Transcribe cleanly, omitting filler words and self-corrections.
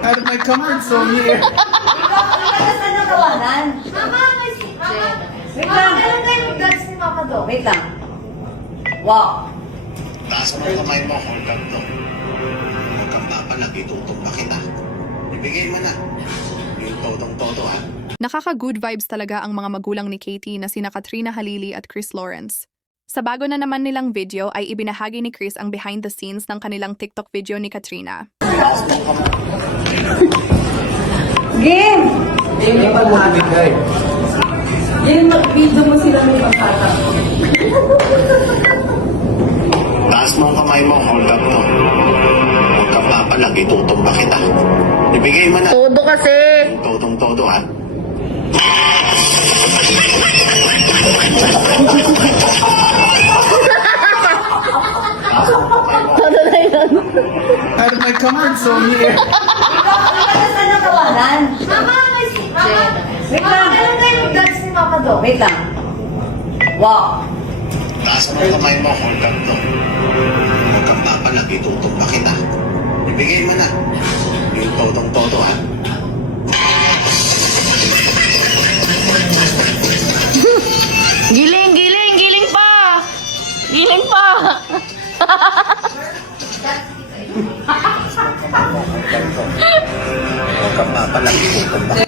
Out of my comfort zone here. Saan ang tawanan? Mama, Wait lang. kailan kayo mag-dance ni Mama Do? Wait lang. Wow. Taas mo ang kamay mo, hold up to. Huwag kang papalag, itutumba kita. Ibigay mo na. Yung todong-todo ha. Nakaka-good vibes talaga ang mga magulang ni Katie na sina Katrina Halili at Chris Lawrence. Sa bago na naman nilang video ay ibinahagi ni Chris ang behind the scenes ng kanilang TikTok video ni Katrina. Game! Hindi pa mo bigay. Game, mag-video mo sila ng pagkata. Taas mo ang kamay mo, hold up to. Huwag kang papalag, itutumba kita. Ibigay mo na. Todo kasi. Yung todong-todo ha. Out of my comfort zone here. Saan ang tawanan? Mama, Wait lang. kailan kayo mag-dance ni Mama Do? Wait lang. Wow. Taas mo ang kamay mo, hold up to. Huwag kang papalag, itutumba kita. Ibigay mo na. Yung todong-todo ha. Giling, giling, giling pa! Giling pa! Huwag kang papalag, itutumba.